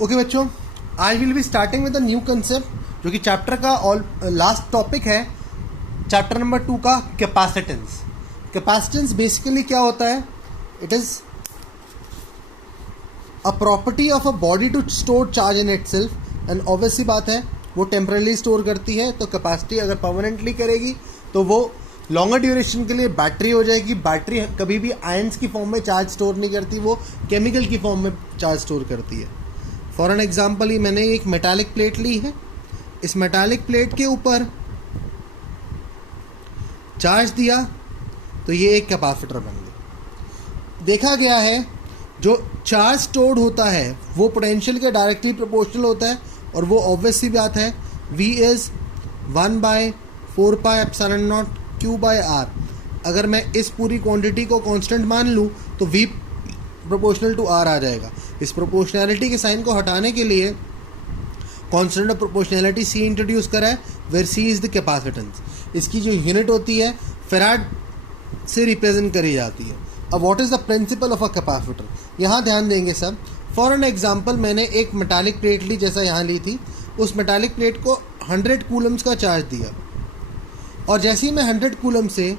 Okay बच्चों, I will be starting with a new concept जो कि चैप्टर का लास्ट टॉपिक है, चैप्टर नंबर 2 का कैपेसिटेंस। कैपेसिटेंस बेसिकली क्या होता है? It is a property of a body to store charge in itself and obviously बात है वो टेम्परली स्टोर करती है। तो कैपेसिटी अगर परमानेंटली करेगी तो वो लॉन्गर ड्यूरेशन के लिए बैटरी हो जाएगी। बैटरी कभी भी आयंस की फॉर्म में चार्ज स्टोर नहीं करती, वो केमिकल की फॉर्म में चार्ज स्टोर करती है। फॉर एन एग्जाम्पल ही मैंने एक मेटालिक प्लेट ली है, इस मेटालिक प्लेट के ऊपर चार्ज दिया तो ये एक कैपेसिटर बन गया। देखा गया है जो चार्ज स्टोर्ड होता है वो पोटेंशियल के डायरेक्टली प्रोपोर्शनल होता है और वो ऑब्वियस सी बात है V इज 1/4πε0 Q/R। अगर मैं इस पूरी क्वांटिटी को कांस्टेंट मान लूँ तो V प्रोपोर्शनल टू R आ जाएगा। इस प्रोपोर्शनैलिटी के साइन को हटाने के लिए constant of proportionality C introduce करा है, where C is the capacitance. इसकी जो यूनिट होती है फैराड से रिप्रेजेंट करी जाती है। अब what is the principal of a capacitor, यहाँ ध्यान देंगे सब। फॉर एन एग्जाम्पल मैंने एक मेटालिक प्लेट ली जैसा यहाँ ली थी, उस मेटालिक प्लेट को 100 कूलम्स का चार्ज दिया और जैसे ही मैं 100 कूलम से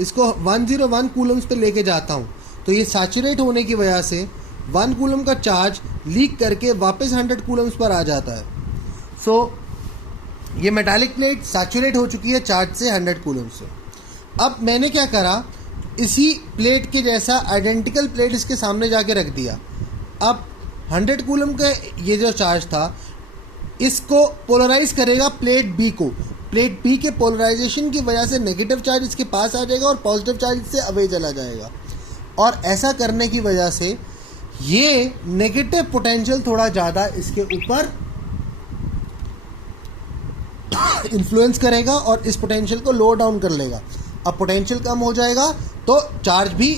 इसको 101 कूलम्स पे लेके जाता हूँ तो ये सैचुरेट होने की वजह से 1 कूलम का चार्ज लीक करके वापस 100 कूलम्स पर आ जाता है। सो ये मेटालिक प्लेट सैचुरेट हो चुकी है चार्ज से 100 कूलम से। अब मैंने क्या करा, इसी प्लेट के जैसा आइडेंटिकल प्लेट इसके सामने जाके रख दिया। अब 100 कूलम का ये जो चार्ज था इसको पोलराइज करेगा प्लेट बी को। प्लेट बी के पोलराइजेशन की वजह से नेगेटिव चार्ज इसके पास आ जाएगा और पॉजिटिव चार्ज इससे अवे चला जाएगा। और ऐसा करने की वजह से ये नेगेटिव पोटेंशियल थोड़ा ज़्यादा इसके ऊपर इन्फ्लुएंस करेगा और इस पोटेंशियल को लो डाउन कर लेगा। अब पोटेंशियल कम हो जाएगा तो चार्ज भी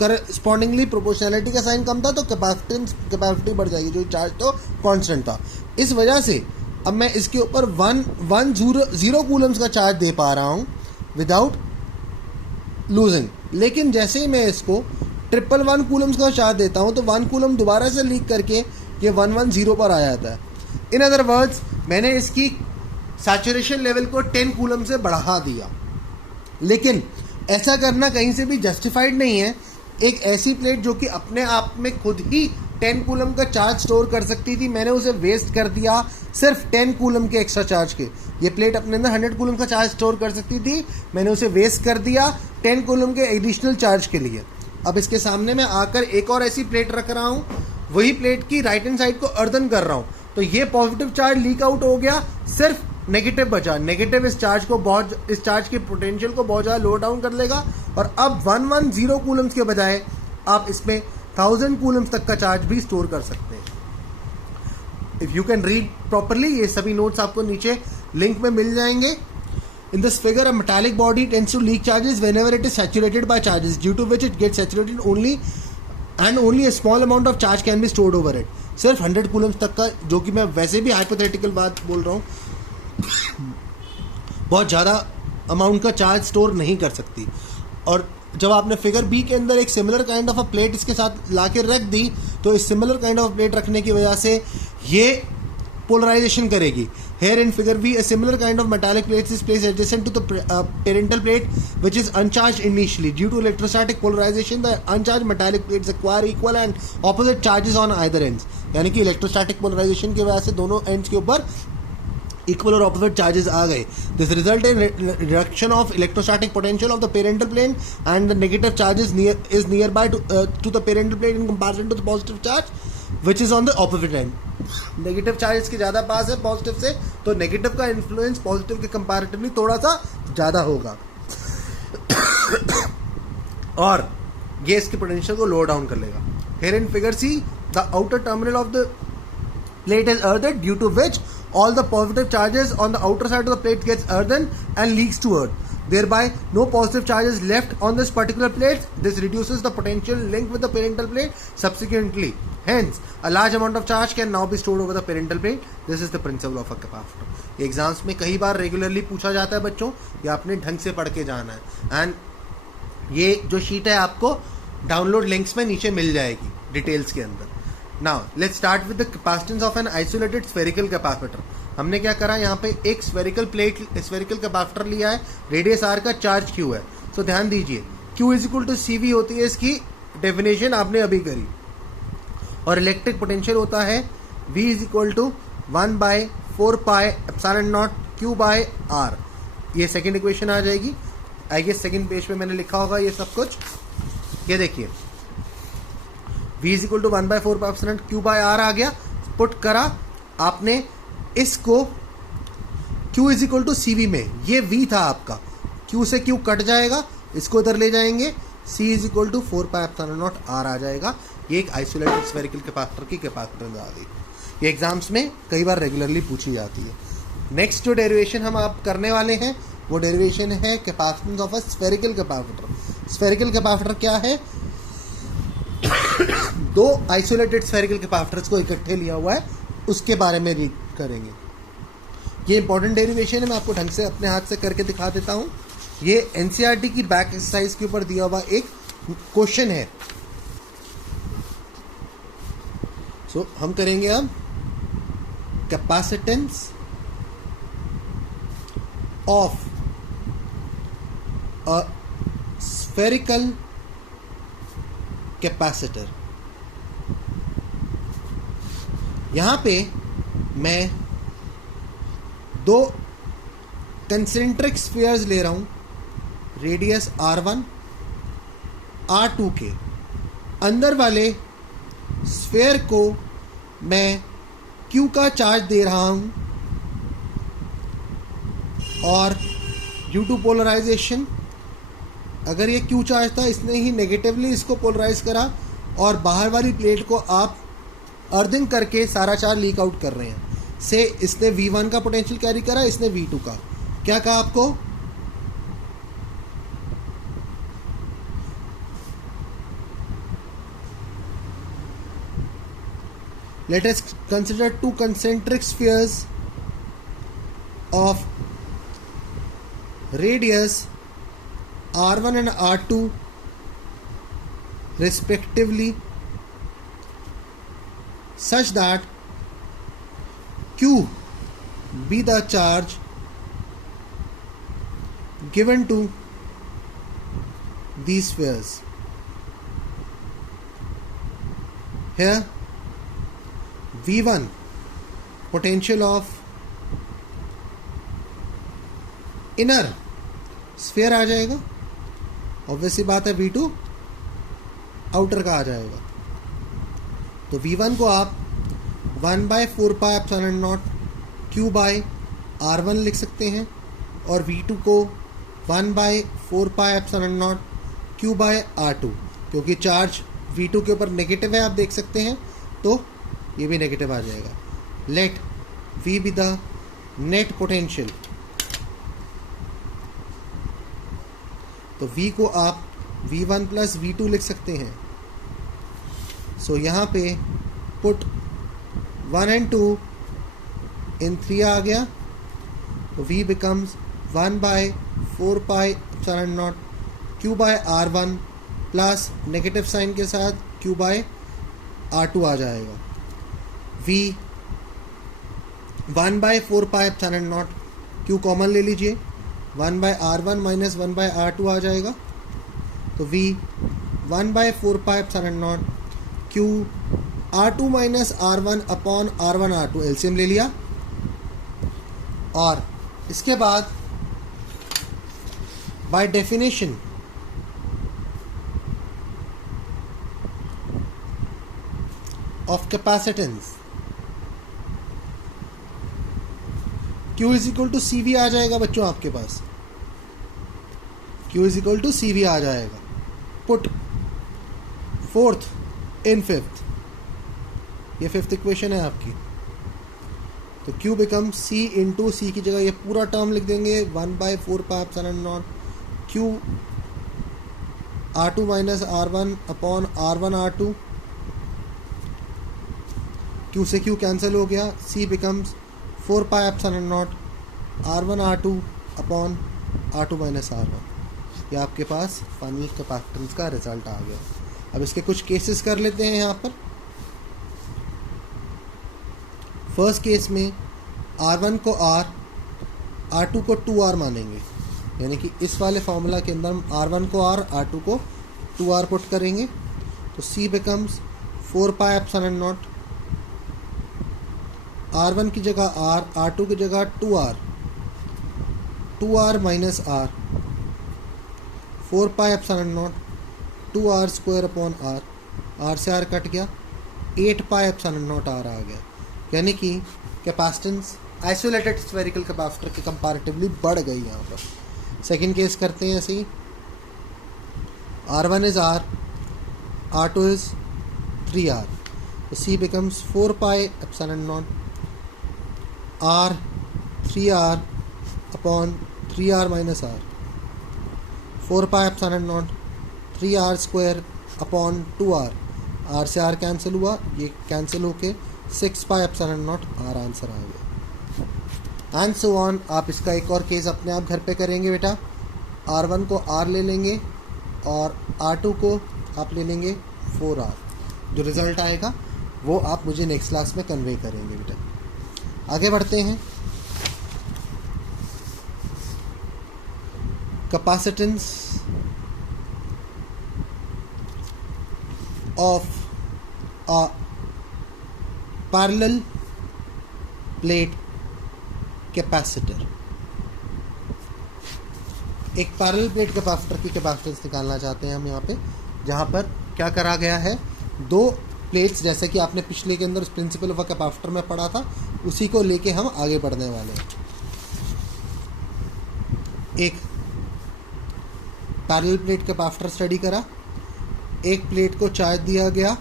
करस्पॉन्डिंगली प्रोपोर्शनैलिटी का साइन कम था तो कैपेसिटी बढ़ जाएगी, जो चार्ज तो कांस्टेंट था। इस वजह से अब मैं इसके ऊपर 110 कूलम्स का चार्ज दे पा रहा हूँ विदाउट लूजिंग। लेकिन जैसे ही मैं इसको 111 कूलम्स का चार्ज देता हूँ तो 1 कूलम दोबारा से लीक करके ये 110 पर आ जाता है। इन अदर वर्ड्स मैंने इसकी सैचुरेशन लेवल को 10 कूलम से बढ़ा दिया। लेकिन ऐसा करना कहीं से भी जस्टिफाइड नहीं है। एक ऐसी प्लेट जो कि अपने आप में खुद ही 10 कूलम का चार्ज स्टोर कर सकती थी, मैंने उसे वेस्ट कर दिया सिर्फ 10 कूलम के एक्स्ट्रा चार्ज के। ये प्लेट अपने अंदर 100 कूलम का चार्ज स्टोर कर सकती थी, मैंने उसे वेस्ट कर दिया 10 कूलम के एडिशनल चार्ज के लिए। अब इसके सामने मैं आकर एक और ऐसी प्लेट रख रहा हूँ, वही प्लेट की राइट हैंड साइड को अर्दन कर रहा हूँ तो ये पॉजिटिव चार्ज लीक आउट हो गया, सिर्फ नेगेटिव बचा। नेगेटिव इस चार्ज की पोटेंशियल को बहुत ज़्यादा लो डाउन कर लेगा और अब 110 कूलम्स के बजाय आप इसमें 1000 कूलम्स तक का चार्ज भी स्टोर कर सकते हैं। If you can read properly, ये सभी नोट्स आपको नीचे लिंक में मिल जाएंगे। In this figure a metallic body tends to leak charges whenever it is saturated by charges due to which it gets saturated only a small amount of charge can be stored over it. सिर्फ 100 Coulomb's तक का, जो कि मैं वैसे भी hypothetical बात बोल रहा हूँ, बहुत ज़्यादा अमाउंट का चार्ज स्टोर नहीं कर सकती। और जब आपने फिगर बी के अंदर एक similar kind of a plate इसके साथ ला के रख दी तो इस सिमिलर काइंड ऑफ प्लेट रखने की वजह से ये पोलराइजेशन करेगी। Here in figure B, a similar kind of metallic plate is placed adjacent to the parental plate, which is uncharged initially. Due to electrostatic polarization, the uncharged metallic plates acquire equal and opposite charges on either ends. यानी कि electrostatic polarization की वजह से दोनों ends के ऊपर equal और opposite charges आ गए. This result in reduction of electrostatic potential of the parental plane and the negative charge is nearby to the parental plate in comparison to the positive charge, which is on the opposite end. Negative charge इसके ज़्यादा पास है positive से, तो negative का influence positive के comparatively थोड़ा सा ज़्यादा होगा और ये इसके पोटेंशियल को लो डाउन कर लेगा। Here in figure see the outer terminal of the plate is earthed due to which all the positive charges on the outer side of the plate gets earthen and leaks to earth. Thereby, no positive charge is left on this particular plate. This reduces the potential linked with the parental plate subsequently. Hence, a large amount of charge can now be stored over the parental plate. This is the principle of a capacitor. Exams में कई बार regularly पूछा जाता है बच्चों, ये आपने ढंग से पढ़ के जाना है। एंड ये जो शीट है आपको डाउनलोड लिंक्स में नीचे मिल जाएगी डिटेल्स के अंदर। Now let's start with the capacitance of an isolated spherical capacitor. हमने क्या करा, यहाँ पे एक स्फेरिकल कैपेसिटर लिया है, रेडियस आर का, चार्ज क्यू है। सो ध्यान दीजिए, Q is equal to C V होती है, इसकी डेफिनेशन आपने अभी करी। और इलेक्ट्रिक पोटेंशियल होता है V is equal to 1/4 pi epsilon naught Q by R. ये सेकेंड इक्वेशन आ जाएगी। आई गेस सेकेंड पेज पे मैंने लिखा होगा ये सब कुछ। ये देखिए, V is equal to 1/4 pi epsilon Q by R आ गया, पुट करा आपने इसको Q is equal to CV में। ये V था आपका, Q से Q कट जाएगा, इसको इधर ले जाएंगे, C is equal to 4 pi epsilon naught R आ जाएगा। ये एक आइसोलेटेड स्फेरिकल कैपेसिटर की कैपेसिटेंस आ गई। ये एग्जाम्स में कई बार रेगुलरली पूछी जाती है। नेक्स्ट जो डेरिवेशन हम आप करने वाले हैं वो डेरिवेशन है capacitance of a spherical capacitor. Spherical capacitor क्या है? दो आइसोलेटेड स्फेरिकल कैपेसिटर्स को इकट्ठे लिया हुआ है, उसके बारे में रीड करेंगे। ये इंपॉर्टेंट डेरिवेशन है, मैं आपको ढंग से अपने हाथ से करके दिखा देता हूँ। ये एनसीईआरटी की बैक एक्सरसाइज के ऊपर दिया हुआ एक क्वेश्चन है। सो हम करेंगे अब capacitance of a spherical capacitor. यहां पे मैं दो कंसेंट्रिक स्फीयर्स ले रहा हूं, रेडियस R1 R2 के। अंदर वाले स्फीयर को मैं Q का चार्ज दे रहा हूं और ड्यू टू पोलराइजेशन, अगर ये Q चार्ज था, इसने ही नेगेटिवली इसको पोलराइज करा और बाहर वाली प्लेट को आप अर्थिंग करके सारा चार्ज लीक आउट कर रहे हैं। से इसने V1 का पोटेंशियल कैरी करा, इसने V2 का। क्या कहा आपको? Let us consider two concentric spheres of radius R1 and R2 respectively, such that Q be the charge given to these spheres. Here V1 potential of inner sphere आ जाएगा, obviously बात है। V2 आउटर का आ जाएगा। तो V1 को आप 1/4 pi epsilon naught Q by R1 लिख सकते हैं और V2 को 1/4 pi epsilon naught Q by R2। क्योंकि चार्ज V2 के ऊपर नेगेटिव है, आप देख सकते हैं, तो ये भी नेगेटिव आ जाएगा। Let V be the net potential. तो V को आप V1 प्लस V2 लिख सकते हैं। सो यहाँ पे पुट 1 and 2 इन 3 आ गया, तो V becomes 1/4 pi epsilon naught Q by R1 plus negative sign के साथ Q बाय R2 आ जाएगा। V 1/4 pi epsilon naught Q common ले लीजिए, 1/R1 माइनस 1/R2 आ जाएगा। तो V 1/4 pi epsilon naught Q R2 minus R1 upon R1 R2 LCM ले लिया। और इसके बाद by definition of capacitance Q is equal to C V आ जाएगा बच्चों, आपके पास Q is equal to C V आ जाएगा। पुट फोर्थ इन फिफ्थ, ये फिफ्थ इक्वेशन है आपकी। तो Q become C into C की जगह ये पूरा टर्म लिख देंगे, 1/4 pi epsilon naught Q R2 minus R1 upon R1 R2। Q से Q कैंसिल हो गया, C becomes 4 pi epsilon not R1 R2 upon R2 minus R1। ये आपके पास फाइनल कैपेसिटेंस का रिजल्ट आ गया। अब इसके कुछ केसेस कर लेते हैं यहाँ पर। फर्स्ट केस में R1 को R, R2 को 2R मानेंगे, यानी कि इस वाले फॉर्मूला के अंदर हम R1 को R, R2 को 2R पुट करेंगे तो C becomes 4 pi epsilon not, R1 की जगह R, R2 की जगह 2R minus R, 4 pi epsilon not 2R square upon R, R से R कट गया, 8 पाई एप्सिलॉन नॉट R आ गया, यानी कि कैपेसिटेंस आइसोलेटेड स्फेरिकल कैपेसिटर के कंपैरेटिवली बढ़ गई यहाँ पर। सेकेंड केस करते हैं ऐसे ही, R1 is R, R2 is 3R, तो C becomes 4 pi epsilon naught R 3R upon 3R minus R, 4 pi epsilon naught 3R square upon 2R, R से R कैंसिल हुआ, ये कैंसिल होके 6 pi epsilon naught R answer आ गया। And so on. आप इसका एक और केस अपने आप घर पे करेंगे बेटा। R1 को R ले लेंगे और R2 को आप ले लेंगे 4R, जो रिज़ल्ट आएगा वो आप मुझे नेक्स्ट क्लास में कन्वे करेंगे बेटा। आगे बढ़ते हैं। Capacitance of a parallel plate capacitor. एक पैरेलल प्लेट कैपेसिटर की कैपेसिटेंस निकालना चाहते हैं हम यहाँ पे, जहाँ पर क्या करा गया है, दो प्लेट्स, जैसे कि आपने पिछले के अंदर उस प्रिंसिपल ऑफ अ कैपेसिटर में पढ़ा था, उसी को लेके हम आगे बढ़ने वाले हैं। एक पैरेलल प्लेट कैपेसिटर स्टडी करा, एक प्लेट को चार्ज दिया गया,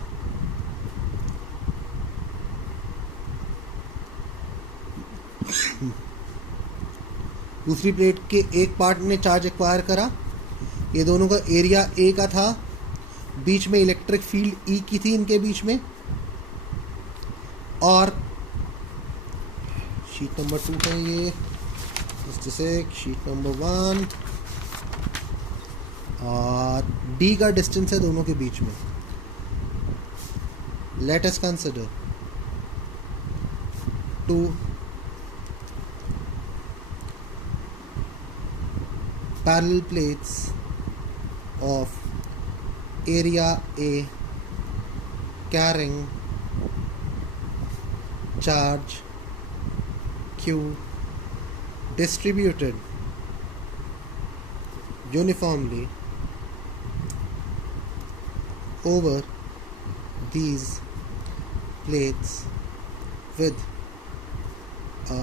दूसरी प्लेट के एक पार्ट ने चार्ज एक्वायर करा, ये दोनों का एरिया ए का था, बीच में इलेक्ट्रिक फील्ड ई की थी इनके बीच में, और शीट नंबर 2 है ये, जैसे शीट नंबर 1, और डी का डिस्टेंस है दोनों के बीच में। Let us consider 2 parallel plates of area A carrying charge Q distributed uniformly over these plates with a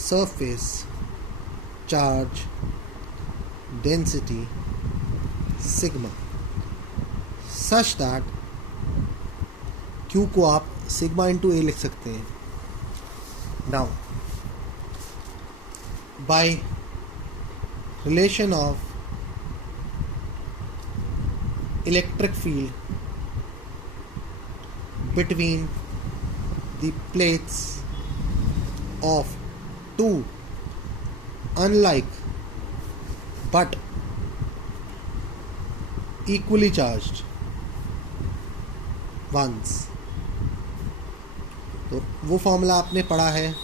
surface charge density sigma such that Q को आप सिग्मा इंटू ए लिख सकते हैं। Now by relation of electric field between the plates of two unlike but equally charged ones, तो वो formula आपने पढ़ा है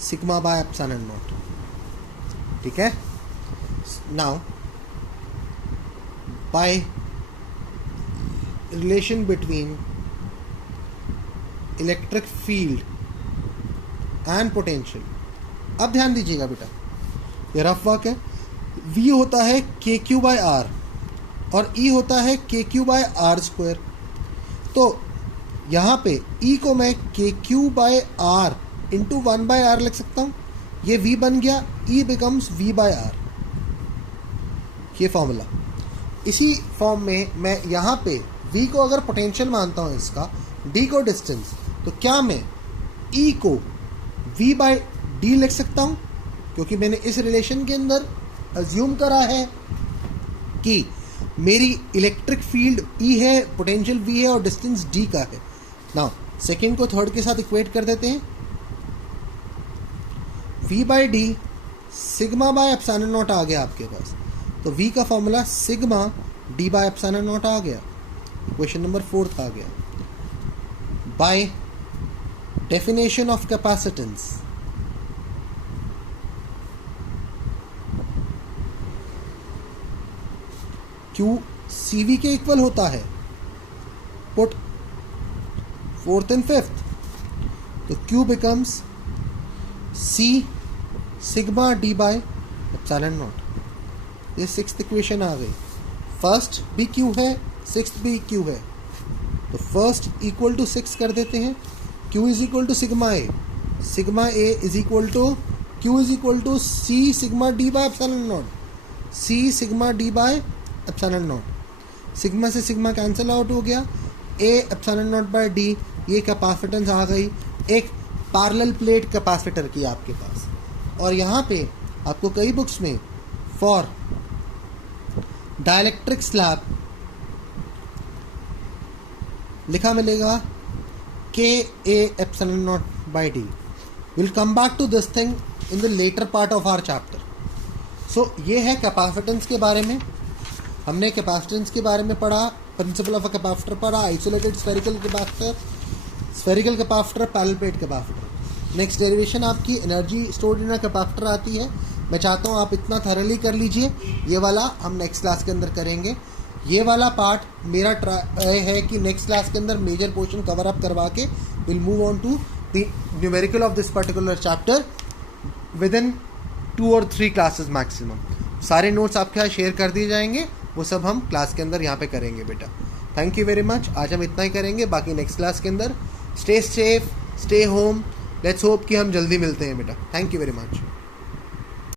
सिग्मा बाय एप्सिलॉन नॉट, ठीक है। Now by relation between electric field and potential, अब ध्यान दीजिएगा बेटा, ये रफ वर्क है। V होता है के क्यू बाय आर और E होता है के क्यू बाय आर स्क्वायर, तो यहाँ पे E को मैं K Q by R into 1 by R लिख सकता हूँ, ये V बन गया, E becomes V by R, ये फॉर्मूला। इसी फॉर्म में मैं यहाँ पे V को अगर पोटेंशियल मानता हूँ इसका, D को डिस्टेंस, तो क्या मैं E को V बाय डी लिख सकता हूँ, क्योंकि मैंने इस रिलेशन के अंदर अज्यूम करा है कि मेरी इलेक्ट्रिक फील्ड E है, पोटेंशियल V है और डिस्टेंस D का है। नाउ सेकेंड को थर्ड के साथ इक्वेट कर देते हैं, V by D sigma by epsilon naught आ गया आपके पास, तो V का formula sigma D by epsilon naught आ गया, इक्वेशन नंबर 4 आ गया। By definition of capacitance. Q CV के इक्वल होता है। पुट फोर्थ एंड फिफ्थ, तो Q becomes C sigma D by epsilon naught. ये सिक्स्थ इक्वेशन आ गई। फर्स्ट भी Q है, सिक्स्थ भी Q है, तो फर्स्ट इक्वल टू 6 कर देते हैं। Q is equal to sigma A, sigma A is equal to Q is equal to C sigma D by epsilon naught, C sigma D by epsilon naught. Sigma से sigma cancel out हो गया, A epsilon naught by D. ये capacitance आ गई एक parallel plate capacitor की आपके पास। और यहाँ पे आपको कई बुक्स में फॉर डाइलेक्ट्रिक स्लैब लिखा मिलेगा K A epsilon naught by D. Will come back to this thing in the latter part of our chapter. So ये है कैपेसिटेंस के बारे में। हमने कैपेसिटेंस के बारे में पढ़ा, प्रिंसिपल ऑफ अ कैपेसिटर पढ़ा, isolated spherical capacitor, spherical capacitor, parallel plate capacitor. Next derivation आपकी energy stored in a capacitor आती है। मैं चाहता हूँ आप इतना थरली कर लीजिए। ये वाला हम नेक्स्ट क्लास के अंदर करेंगे। ये वाला पार्ट मेरा ट्राई है कि नेक्स्ट क्लास के अंदर मेजर पोर्शन कवर अप करवा के will move on to the numerical of this particular chapter within 2 और 3 क्लासेस मैक्सिमम। सारे नोट्स आपके यहाँ शेयर कर दिए जाएंगे, वो सब हम क्लास के अंदर यहाँ पे करेंगे बेटा। Thank you very much. आज हम इतना ही करेंगे, बाकी नेक्स्ट क्लास के अंदर stay safe, stay home. Let's hope कि हम जल्दी मिलते हैं बेटा। Thank you very much.